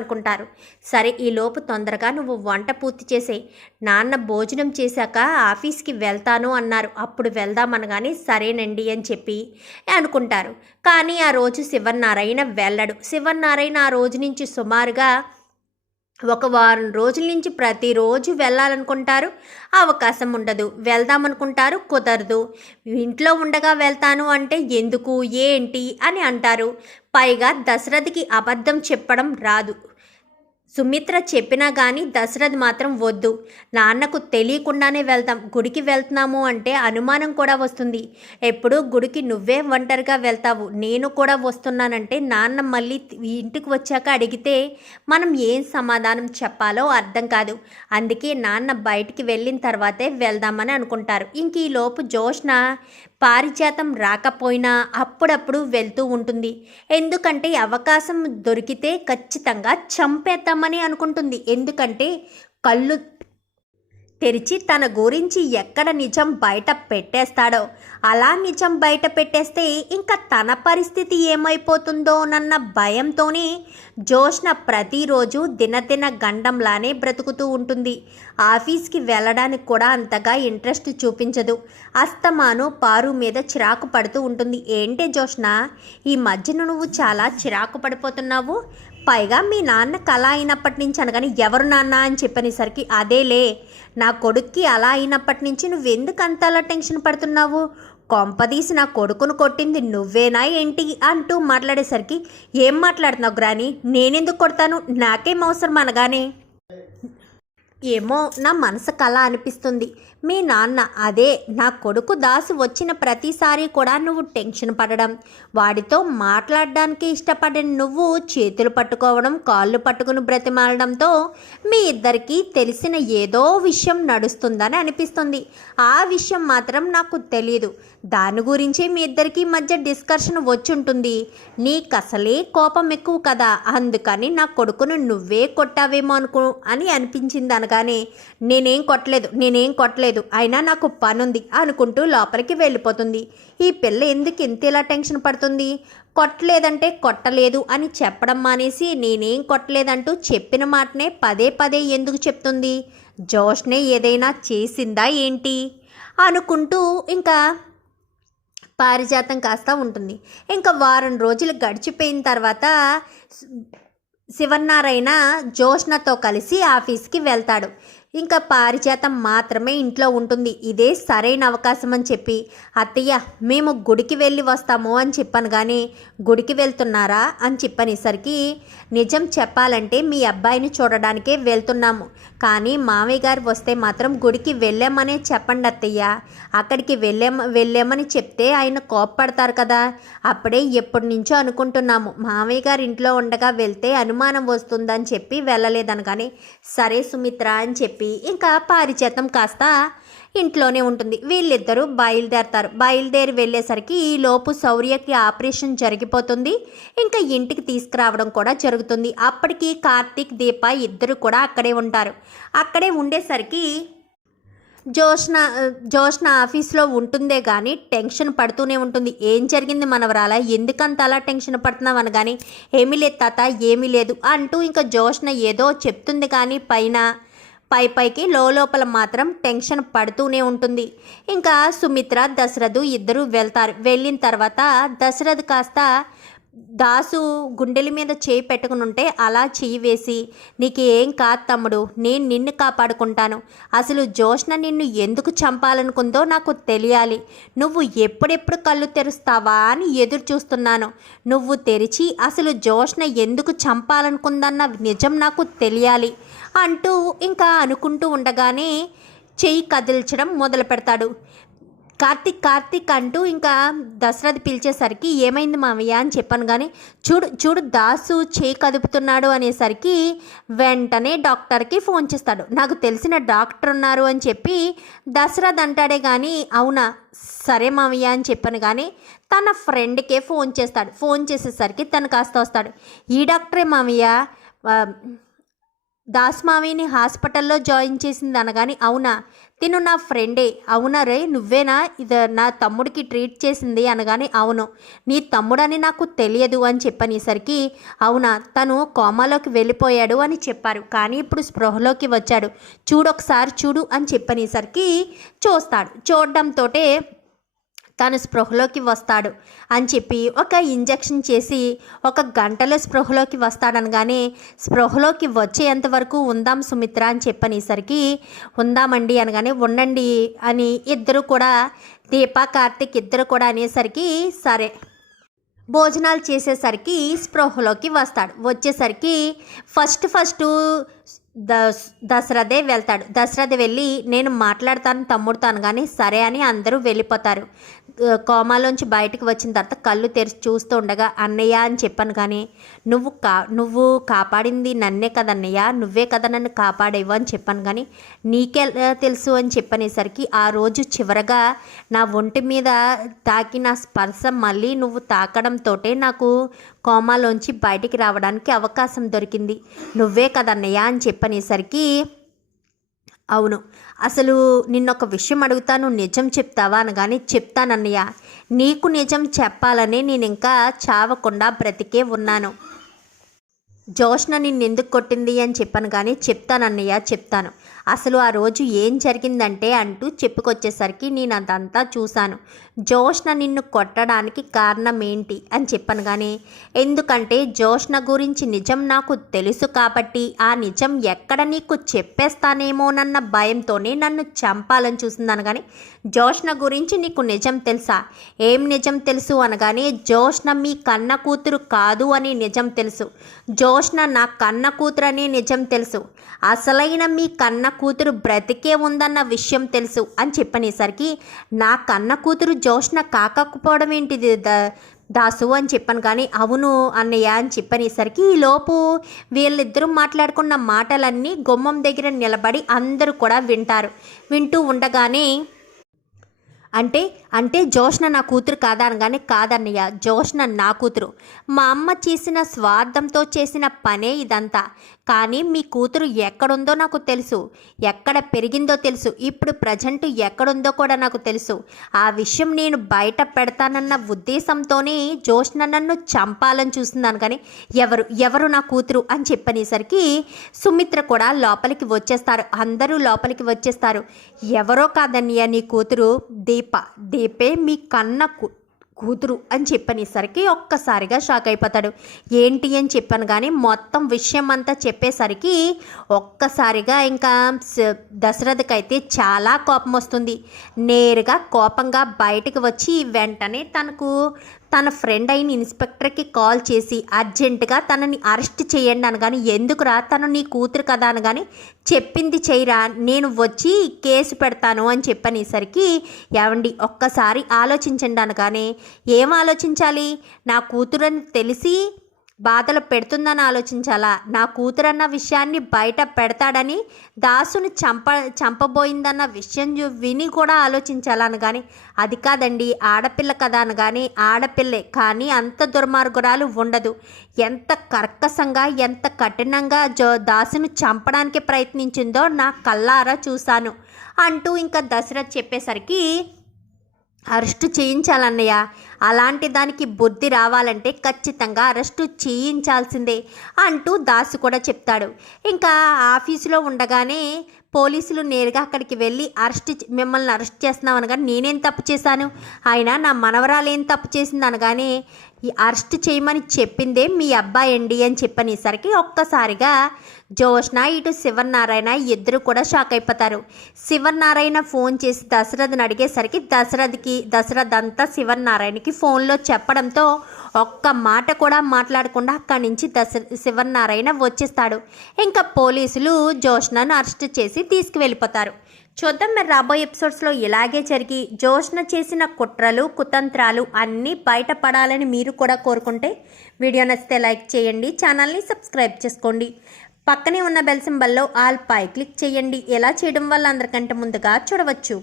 అనుకుంటారు. సరే ఈలోపు తొందరగా నువ్వు వంట పూర్తి చేసేయి, నాన్న భోజనం చేశాక ఆఫీస్కి వెళ్తాను అన్నారు, అప్పుడు వెళ్దామనగానే సరేనండి అని చెప్పి అనుకుంటారు. కానీ ఆ రోజు శివనారాయణ వెళ్ళడు. శివనారాయణ ఆ రోజు నుంచి సుమారుగా ఒక వారం రోజుల నుంచి ప్రతిరోజు వెళ్ళాలనుకుంటారు, అవకాశం ఉండదు. వెళ్దామనుకుంటారు, కుదరదు. ఇంట్లో ఉండగా వెళ్తాను అంటే ఎందుకు ఏంటి అని అంటారు. పైగా దశరథకి అబద్ధం చెప్పడం రాదు. సుమిత్ర చెప్పినా కానీ దశరథ్ మాత్రం వద్దు, నాన్నకు తెలియకుండానే వెళ్తాం, గుడికి వెళ్తున్నాము అంటే అనుమానం కూడా వస్తుంది. ఎప్పుడు గుడికి నువ్వే ఒంటరిగా వెళ్తావు, నేను కూడా వస్తున్నానంటే నాన్న మళ్ళీ ఇంటికి వచ్చాక అడిగితే మనం ఏం సమాధానం చెప్పాలో అర్థం కాదు. అందుకే నాన్న బయటికి వెళ్ళిన తర్వాతే వెళ్దామని అనుకుంటారు. ఇంక ఈలోపు జోష్న పారిజాతం రాకపోయినా అప్పుడప్పుడు వెళ్తూ ఉంటుంది. ఎందుకంటే అవకాశం దొరికితే ఖచ్చితంగా చంపేద్దామని అనుకుంటుంది. ఎందుకంటే కళ్ళు తెరిచి తన గురించి ఎక్కడ నిజం బయట పెట్టేస్తాడో, అలా నిజం బయట పెట్టేస్తే ఇంకా తన పరిస్థితి ఏమైపోతుందోనన్న భయంతోనే జోష్న ప్రతిరోజు దినదిన గండంలానే బ్రతుకుతూ ఉంటుంది. ఆఫీస్కి వెళ్ళడానికి కూడా అంతగా ఇంట్రెస్ట్ చూపించదు. అస్తమాను పారు మీద చిరాకు పడుతూ ఉంటుంది. ఏంటే జోష్న, ఈ మధ్యన నువ్వు చాలా చిరాకు పడిపోతున్నావు, పైగా మీ నాన్న కళ అయినప్పటి నుంచి అనగానే ఎవరు నాన్న అని చెప్పనేసరికి అదేలే నా కొడుక్కి అలా అయినప్పటి నుంచి నువ్వెందుకు అంతలా టెన్షన్ పడుతున్నావు, కొంపదీసి నా కొడుకును కొట్టింది నువ్వేనా ఏంటి అంటూ మాట్లాడేసరికి ఏం మాట్లాడుతున్నావు గ్రాని, నేనెందుకు కొడతాను, నాకేం అవసరం అనగానే ఏమో నా మనసు కళ అనిపిస్తుంది, మీ నాన్న అదే నా కొడుకు దాసు వచ్చిన ప్రతిసారి కూడా నువ్వు టెన్షన్ పడడం, వాడితో మాట్లాడడానికి ఇష్టపడని నువ్వు చేతులు పట్టుకోవడం, కాళ్ళు పట్టుకుని బ్రతిమాలడంతో మీ ఇద్దరికీ తెలిసిన ఏదో విషయం నడుస్తుందని అనిపిస్తుంది. ఆ విషయం మాత్రం నాకు తెలియదు. దాని గురించి మీ ఇద్దరికీ మధ్య డిస్కషన్ వచ్చుంటుంది. నీకు అసలే కోపం ఎక్కువ కదా, అందుకని నా కొడుకును నువ్వే కొట్టావేమో అని అనిపించింది అనగానే నేనేం కొట్టలేదు, అయినా నాకు పనుంది అనుకుంటూ లోపలికి వెళ్ళిపోతుంది. ఈ పిల్ల ఎందుకు ఇంత ఇలా టెన్షన్ పడుతుంది, కొట్టలేదంటే కొట్టలేదు అని చెప్పడం మానేసి నేనేం కొట్టలేదంటూ చెప్పిన మాటనే పదే పదే ఎందుకు చెప్తుంది, జోష్నే ఏదైనా చేసిందా ఏంటి అనుకుంటూ ఇంకా పారిజాతం కాస్త ఉంటుంది. ఇంకా వారం రోజులు గడిచిపోయిన తర్వాత శివనారాయణ జోష్నతో కలిసి ఆఫీస్కి వెళ్తాడు. ఇంకా పారిజాతం మాత్రమే ఇంట్లో ఉంటుంది. ఇదే సరైన అవకాశం అని చెప్పి అత్తయ్య మేము గుడికి వెళ్ళి వస్తాము అని చెప్పాను. కానీ గుడికి వెళ్తున్నారా అని చెప్పనేసరికి నిజం చెప్పాలంటే మీ అబ్బాయిని చూడడానికే వెళ్తున్నాము, కానీ మామయ్య గారు వస్తే మాత్రం గుడికి వెళ్ళామనే చెప్పండి అత్తయ్య, అక్కడికి వెళ్ళామని చెప్తే ఆయన కోప్పడతారు కదా, అప్పుడే ఎప్పటి నుంచో అనుకుంటున్నాము, మామయ్య గారు ఇంట్లో ఉండగా వెళ్తే అనుమానం వస్తుందని చెప్పి వెళ్ళలేదనగానే సరే సుమిత్ర అని చెప్పి ఇంకా పారిజాతం కాస్త ఇంట్లోనే ఉంటుంది. వీళ్ళిద్దరూ బయలుదేరి వెళ్ళేసరికి ఈ లోపు శౌర్యకి ఆపరేషన్ జరిగిపోతుంది. ఇంకా ఇంటికి తీసుకురావడం కూడా జరుగుతుంది. అప్పటికి కార్తీక్, దీప ఇద్దరు కూడా అక్కడే ఉంటారు. అక్కడే ఉండేసరికి జోష్న ఆఫీస్లో ఉంటుందే కానీ టెన్షన్ పడుతూనే ఉంటుంది. ఏం జరిగింది మనవరాలా, ఎందుకంత అలా టెన్షన్ పడుతున్నావు అనగానే ఏమీ లేదు తాత, ఏమీ లేదు అంటూ ఇంకా జోష్న ఏదో చెప్తుంది. కానీ పైకి లోపల మాత్రం టెన్షన్ పడుతూనే ఉంటుంది. ఇంకా సుమిత్ర, దశరథు ఇద్దరు వెళ్తారు. వెళ్ళిన తర్వాత దశరథ్ కాస్త దాసు గుండెల మీద చేయి పెట్టుకుని ఉంటే అలా చెయ్యి వేసి నీకు ఏం కాదు తమ్ముడు, నేను నిన్ను కాపాడుకుంటాను, అసలు జోష్న నిన్ను ఎందుకు చంపాలనుకుందో నాకు తెలియాలి, నువ్వు ఎప్పుడెప్పుడు కళ్ళు తెరుస్తావా అని ఎదురు చూస్తున్నాను, నువ్వు తెరిచి అసలు జోష్న ఎందుకు చంపాలనుకుందన్న నిజం నాకు తెలియాలి అంటూ ఇంకా అనుకుంటూ ఉండగానే చెయ్యి కదిల్చడం మొదలు పెడతాడు. కార్తీక్ అంటూ ఇంకా దశరథ్ పిలిచేసరికి ఏమైంది మామయ్య అని చెప్పాను. కానీ చూడు దాసు చేయి కదుపుతున్నాడు అనేసరికి వెంటనే డాక్టర్కి ఫోన్ చేస్తాడు. నాకు తెలిసిన డాక్టర్ ఉన్నారు అని చెప్పి దశరథ్ అంటాడే కానీ అవునా సరే మామయ్య అని చెప్పాను. కానీ తన ఫ్రెండ్కే ఫోన్ చేస్తాడు. ఫోన్ చేసేసరికి తను కాస్త వస్తాడు. ఈ డాక్టరే మామయ్య, దాస్మావిని హాస్పిటల్లో జాయిన్ చేసింది అనగాని అవునా, తిను నా ఫ్రెండే. అవునా రే, నువ్వేనా ఇది నా తమ్ముడికి ట్రీట్ చేసింది అనగాని అవును. నీ తమ్ముడని నాకు తెలియదు అని చెప్పనేసరికి అవునా, తను కోమాలోకి వెళ్ళిపోయాడు అని చెప్పారు, కానీ ఇప్పుడు స్పృహలోకి వచ్చాడు, చూడొకసారి చూడు అని చెప్పనేసరికి చూస్తాడు. చూడడంతో తను స్పృహలోకి వస్తాడు అని చెప్పి ఒక ఇంజెక్షన్ చేసి 1 గంటలో స్పృహలోకి వస్తాడనగానే స్పృహలోకి వచ్చేంత వరకు ఉందాం సుమిత్ర అని చెప్పనేసరికి ఉందామండి అనగానే ఉండండి అని ఇద్దరు కూడా, దీపా కార్తిక్ ఇద్దరు కూడా అనేసరికి సరే. భోజనాలు చేసేసరికి స్పృహలోకి వస్తాడు. వచ్చేసరికి ఫస్ట్ దశరథే వెళ్తాడు. దశరథ వెళ్ళి నేను మాట్లాడతాను తమ్ముడుతో అనగానే సరే అని అందరూ వెళ్ళిపోతారు. కోమాలోంచి బయటకు వచ్చిన తర్వాత కళ్ళు తెరిచి చూస్తూ ఉండగా అన్నయ్య అని చెప్పాను, కానీ నువ్వు కాపాడింది నన్నే కదన్నయ్య, నువ్వే కదా నన్ను కాపాడేవు అని చెప్పాను, కానీ నీకే తెలుసు అని చెప్పనేసరికి ఆ రోజు చివరగా నా ఒంటి మీద తాకిన స్పర్శ మళ్ళీ నువ్వు తాకడంతో నాకు కోమాలోంచి బయటికి రావడానికి అవకాశం దొరికింది, నువ్వే కదన్నయ్య అని చెప్పనేసరికి అవును, అసలు నిన్నొక విషయం అడుగుతాను, నిజం చెప్తావా అనగానే చెప్తానన్నయ్య, నీకు నిజం చెప్పాలని నేను ఇంకా చావకుండా బ్రతికే ఉన్నాను. జోష్న నిన్నెందుకు కొట్టింది అని చెప్పాను, కానీ చెప్తానన్నయ్య చెప్తాను, అసలు ఆ రోజు ఏం జరిగిందంటే అంటూ చెప్పుకొచ్చేసరికి నేను అదంతా చూశాను. జోష్న నిన్ను కొట్టడానికి కారణం ఏంటి అని చెప్పాను, కానీ ఎందుకంటే జోష్న గురించి నిజం నాకు తెలుసు కాబట్టి ఆ నిజం ఎక్కడ నీకు చెప్పేస్తానేమోనన్న భయంతోనే నన్ను చంపాలని చూసిందని, కానీ జోష్న గురించి నీకు నిజం తెలుసా, ఏం నిజం తెలుసు అనగానే జోష్న మీ కన్న కూతురు కాదు అని నిజం తెలుసు, జోష్న నా కన్న కూతురు అనే నిజం తెలుసు, అసలైన మీ కన్న కూతురు బ్రతికే ఉందన్న విషయం తెలుసు అని చెప్పనేసరికి నా కన్న కూతురు జోష్న కాకపోవడం ఏంటిది దాసు అని చెప్పాను, కానీ అవును అన్నయ్య అని చెప్పనేసరికి ఈలోపు వీళ్ళిద్దరూ మాట్లాడుకున్న మాటలన్నీ గుమ్మం దగ్గర నిలబడి అందరూ కూడా వింటూ ఉండగానే అంటే జోష్న నా కూతురు కాదా అనగానే కాదన్నయ్య, జోష్న నా కూతురు, మా అమ్మ చేసిన స్వార్థంతో చేసిన పనే ఇదంతా, కానీ మీ కూతురు ఎక్కడుందో నాకు తెలుసు, ఎక్కడ పెరిగిందో తెలుసు, ఇప్పుడు ప్రజెంట్ ఎక్కడుందో కూడా నాకు తెలుసు, ఆ విషయం నేను బయట పెడతానన్న ఉద్దేశంతోనే జోష్న నన్ను చంపాలని చూస్తున్నాను, కానీ ఎవరు నా కూతురు అని చెప్పనేసరికి సుమిత్ర కూడా లోపలికి వచ్చేస్తారు. అందరూ లోపలికి వచ్చేస్తారు. ఎవరో కాదన్నయ్య నీ కూతురు దీపే మీ కన్న కూతురు అని చెప్పనేసరికి ఒక్కసారిగా షాక్ అయిపోతాడు. ఏంటి అని చెప్పాను, కానీ మొత్తం విషయం అంతా చెప్పేసరికి ఒక్కసారిగా ఇంకా దశరథకైతే చాలా కోపం వస్తుంది. నేరుగా కోపంగా బయటకు వచ్చి వెంటనే తన ఫ్రెండ్ అయిన ఇన్స్పెక్టర్కి కాల్ చేసి అర్జెంటుగా తనని అరెస్ట్ చేయండి అనగాని, ఎందుకురా, తను నీ కూతురు కదా అనగాని, చెప్పింది చేయరా, నేను వచ్చి కేసు పెడతాను అని చెప్పనేసరికి ఏమండి ఒక్కసారి ఆలోచించండి అనగానే, ఏం ఆలోచించాలి, నా కూతురని తెలిసి బాధలు పెడుతుందని ఆలోచించాలా, నా కూతురన్న విషయాన్ని బయట పెడతాడని దాసుని చంపబోయిందన్న విషయం విని కూడా ఆలోచించాలనగాని, అది కాదండి ఆడపిల్ల కదా అనగానే, ఆడపిల్లే కానీ అంత దుర్మార్గురాలు ఉండదు, ఎంత కర్కశంగా ఎంత కఠినంగా దాసుని చంపడానికి ప్రయత్నించిందో నా కళ్ళారా చూశాను అంటూ ఇంకా దశరథ్ చెప్పేసరికి అరెస్టు చేయించాలన్నయ్య, అలాంటి దానికి బుద్ధి రావాలంటే ఖచ్చితంగా అరెస్టు చేయించాల్సిందే అంటూ దాసు కూడా చెప్తాడు. ఇంకా ఆఫీసులో ఉండగానే పోలీసులు నేరుగా అక్కడికి వెళ్ళి మిమ్మల్ని అరెస్ట్ చేస్తున్నాం అనగా, నేనేం తప్పు చేశాను, ఆయన నా మనవరాలు ఏం తప్పు చేసింది అనగానే, ఈ అరెస్ట్ చేయమని చెప్పిందే మీ అబ్బాయి అండి అని చెప్పనేసరికి ఒక్కసారిగా జోష్న ఇటు శివనారాయణ ఇద్దరు కూడా షాక్ అయిపోతారు. శివనారాయణ ఫోన్ చేసి దశరథని అడిగేసరికి దశరథ్ అంతా శివనారాయణకి ఫోన్లో చెప్పడంతో ఒక్క మాట కూడా మాట్లాడకుండా అక్కడి నుంచి శివనారాయణ వచ్చేస్తాడు. ఇంకా పోలీసులు జోష్నను అరెస్ట్ చేసి తీసుకువెళ్ళిపోతారు. చూద్దాం మరి రాబోయే ఎపిసోడ్స్లో ఇలాగే జరిగి జోష్న చేసిన కుట్రలు కుతంత్రాలు అన్నీ బయటపడాలని మీరు కూడా కోరుకుంటే వీడియో నచ్చితే లైక్ చేయండి, ఛానల్ని సబ్స్క్రైబ్ చేసుకోండి, పక్కనే ఉన్న బెల్ సింబల్లో ఆల్ పై క్లిక్ చేయండి. ఎలా చేయడం వల్ల అందరికంటే ముందుగా చూడవచ్చు.